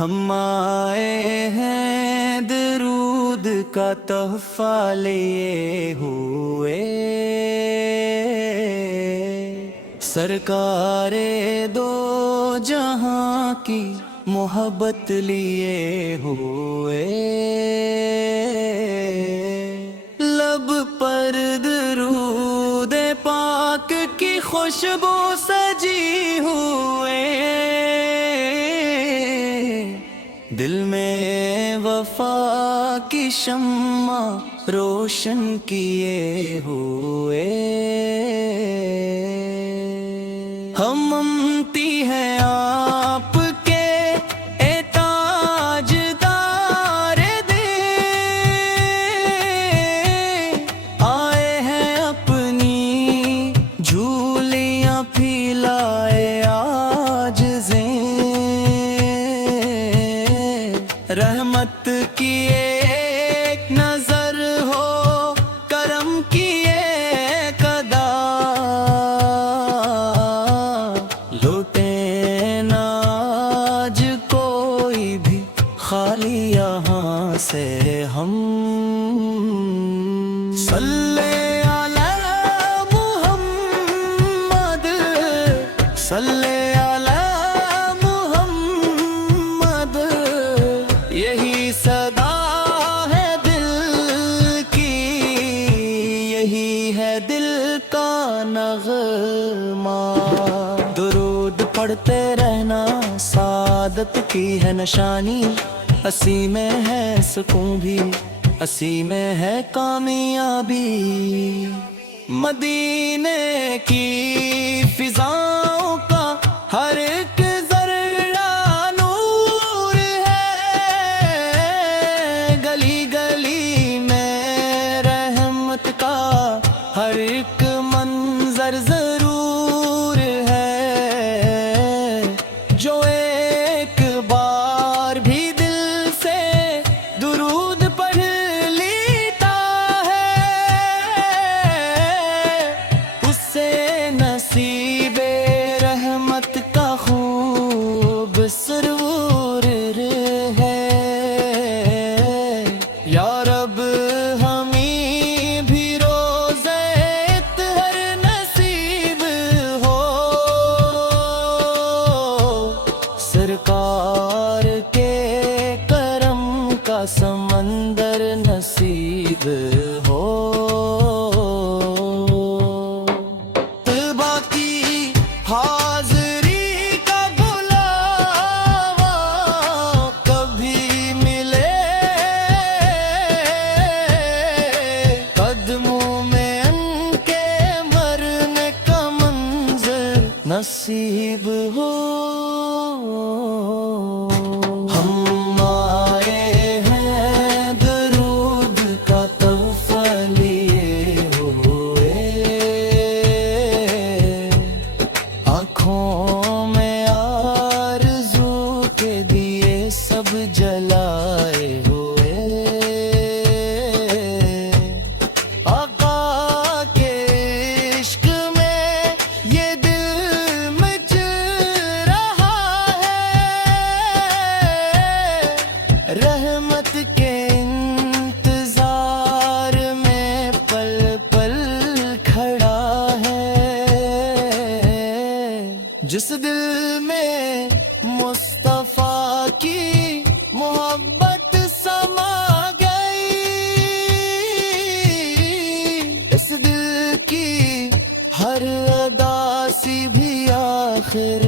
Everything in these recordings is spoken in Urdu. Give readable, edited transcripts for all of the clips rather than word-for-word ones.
ہم آئے ہیں درود کا تحفہ لیے ہوئے، سرکار دو جہاں کی محبت لیے ہوئے، لب پر درود پاک کی خوشبو سجی ہوئے، دل میں وفا کی شمع روشن کیے ہوئے، ہم امتی ہیں آپ کے اے تاجدار دل، آئے ہیں اپنی جھولیاں پھیلائے عاجزیں، رحمت کی ایک نظر ہو، کرم کی ایک ادا، لوٹیں نہ آج کوئی بھی خالی یہاں سے ہم، صلی علی محمد، صلی علی محمد، یہی صدا ہے دل کی، یہی ہے دل کا نغمہ، درود پڑھتے رہنا سعادت کی ہے نشانی، اسی میں ہے سکون بھی، اسی میں ہے کامیابی، مدینے کی فضاؤں کا ہر ایک ذرہ نور ہے، گلی گلی میں رحمت کا ہر ایک منظر ضرور ہے، جو ایک بار بھی دل سے درود پڑھ لیتا ہے، اس سے نصیب رحمت کا خوب سرور ہے، یا رب ہمیں بھی روزے اطہر نصیب ہو، سرکار کے کرم کا سمندر نصیب ہو، طلباء کی حاضری کا بلاوا کبھی ملے، قدموں میں ان کے مرنے کا منظر نصیب ہو، ہم آئے ہیں درود کا تحفہ لیے ہوئے، آنکھوں میں آرزو کے دیے سب جلائے ہوئے، آقا کے عشق میں یہ دل مچ رہا ہے، رحمت کے انتظار میں پل پل کھڑا ہے، جس دل میں مصطفیٰ کی محبت سما گئی، اس دل کی ہر اداسی بھی آخر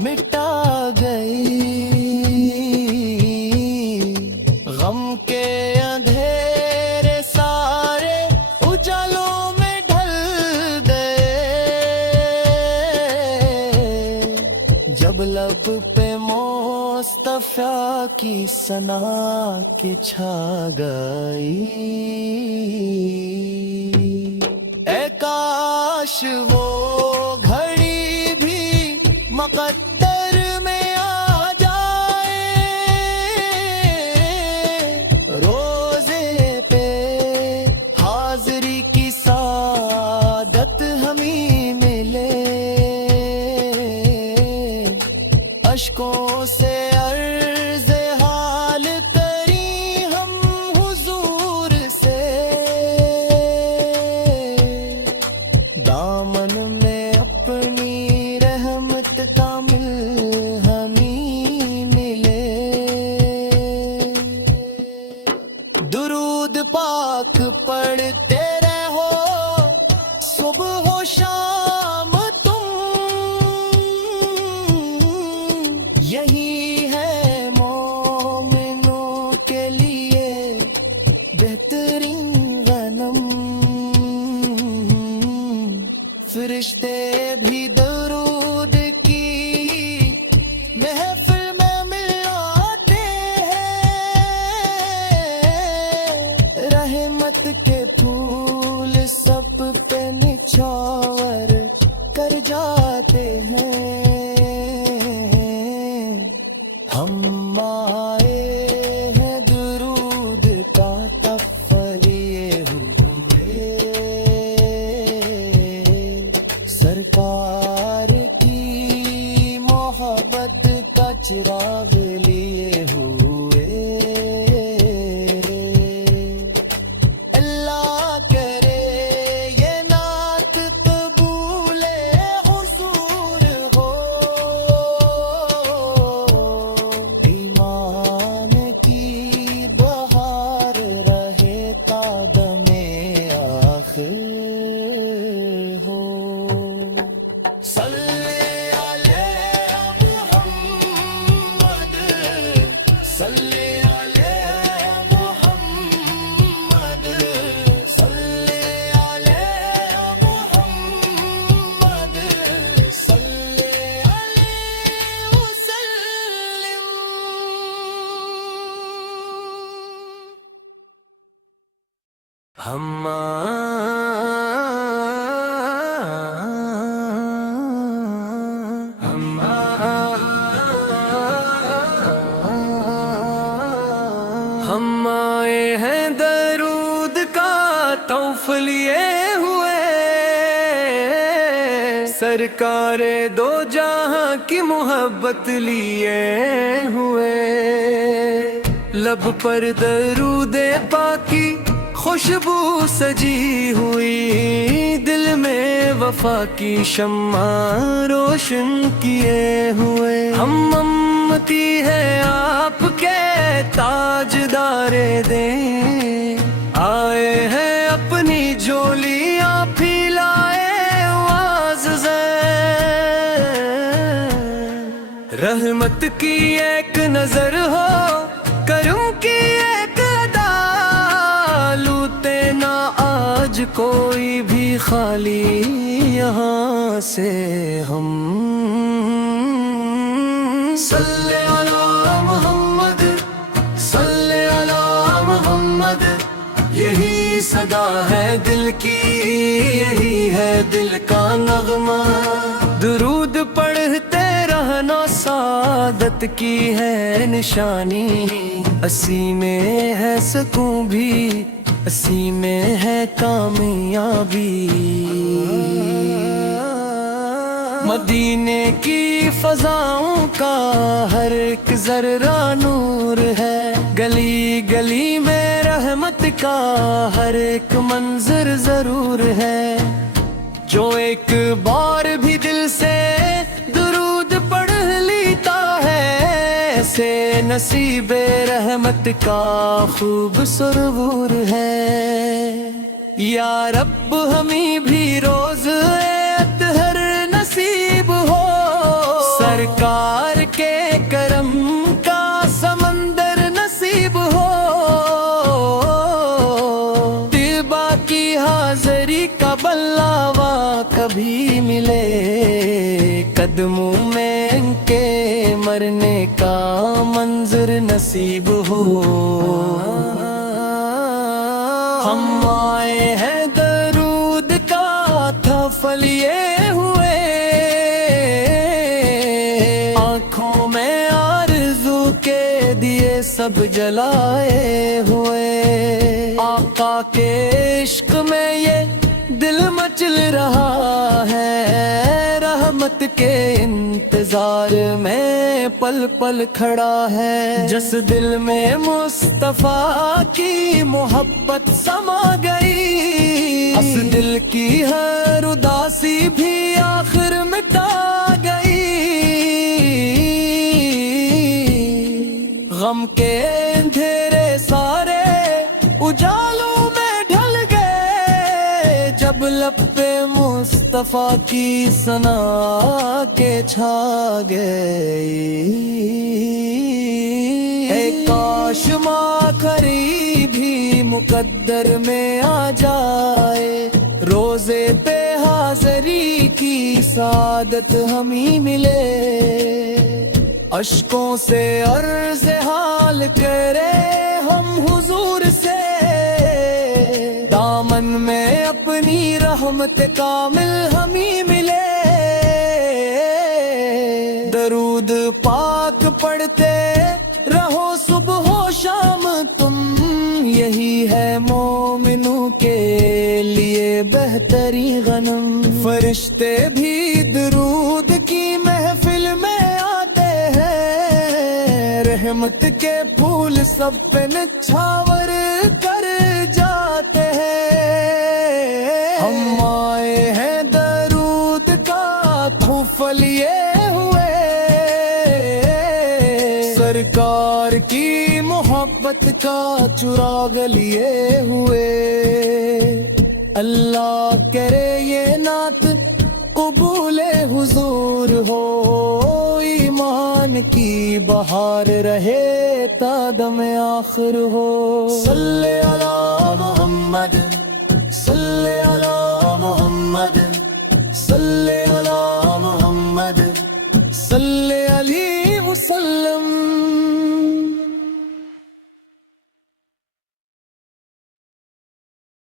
مٹا گئی، غم کے اندھیرے سارے اجالوں میں ڈھل گئے، جب لب پہ مصطفیٰ کی ثنا کے چھا گئی، اے کاش وہ گھڑی بھی مقدر میں آ جائے، روزے پہ حاضری کی سعادت ہمیں ملے، اشکوں سے عرض لیے ہوئے اللہ کرے یہ نعت قبول حضور ہو ایمان کی بہار رہے تا دم آخر ہو صلی علیہ محمد صلی علیہ محمد صلی علیہ محمد صلی علیہ وسلم ہم آئے ہیں درود کا طوف لیے ہوئے سرکار دو جہاں کی محبت لیے ہوئے لب پر درود پاکی خوشبو سجی ہوئی دل میں وفا کی شمع روشن کیے ہوئے ہم امتی ہے آپ کے تاجدار دیں آئے ہیں اپنی جولیاں پھیلائے واز رحمت کی ایک نظر ہو کرم کی ایک ادا لوٹے نہ آج کوئی بھی خالی یہاں سے ہم صلی علی محمد صلی علی محمد یہی صدا ہے دل کی یہی ہے دل کا نغمہ درود پڑھتے رہنا سعادت کی ہے نشانی اسی میں ہے سکون بھی اسی میں ہے کامیابی مدینے کی فضاؤں کا ہر ایک ذرہ نور ہے گلی گلی میں رحمت کا ہر ایک منظر ضرور ہے جو ایک بار بھی دل سے درود پڑھ لیتا ہے ایسے نصیب رحمت کا خوب سرور ہے یا رب ہمیں بھی روز اطہر نصیب ہو سرکار کے کرم کا سمندر نصیب ہو طیبہ کی حاضری کا بلاوا کبھی ملے قدموں میں ان کے مرنے کا منظر نصیب ہو ہم آئے ہیں درود کا تحفہ لیے ہوئے آنکھوں میں آرزو کے دیے سب جلائے ہوئے آقا کے عشق میں یہ دل مچل رہا ہے رحمت کے انتظار میں پل پل کھڑا ہے جس دل میں مصطفیٰ کی محبت سما گئی اس دل کی ہر اداسی بھی آخر مٹا گئی غم کے اندھیرے سارے اجالوں میں ڈھل گئے جب لب پہ مصطفیٰ کی ثنا کے چھا گئی اے کاش ماکھری بھی مقدر میں آ جائے روزے پہ حاضری کی سعادت ہمیں ملے اشکوں سے عرض حال کرے ہم حضور سے دامن میں اپنی رحمت کامل ہمیں ملے درود پاک پڑھتے رہو صبح و شام تم یہی ہے مومنوں کے لیے بہتری غنم فرشتے بھی درود کی محفل میں آتے ہیں رحمت کے پھول سب پہ نچھاور کر جاتے ہیں، ہم آئے ہیں درود کا تحفہ لیے ہوئے، سرکار کی محبت کا چراغ لیے ہوئے، اللہ کرے یہ نعت قبول حضور ہو، ایمان کی بہار رہے تا دم آخر ہو۔ صلی علی محمد، صلی علی محمد، صلی علی محمد، صلی علیہ وسلم۔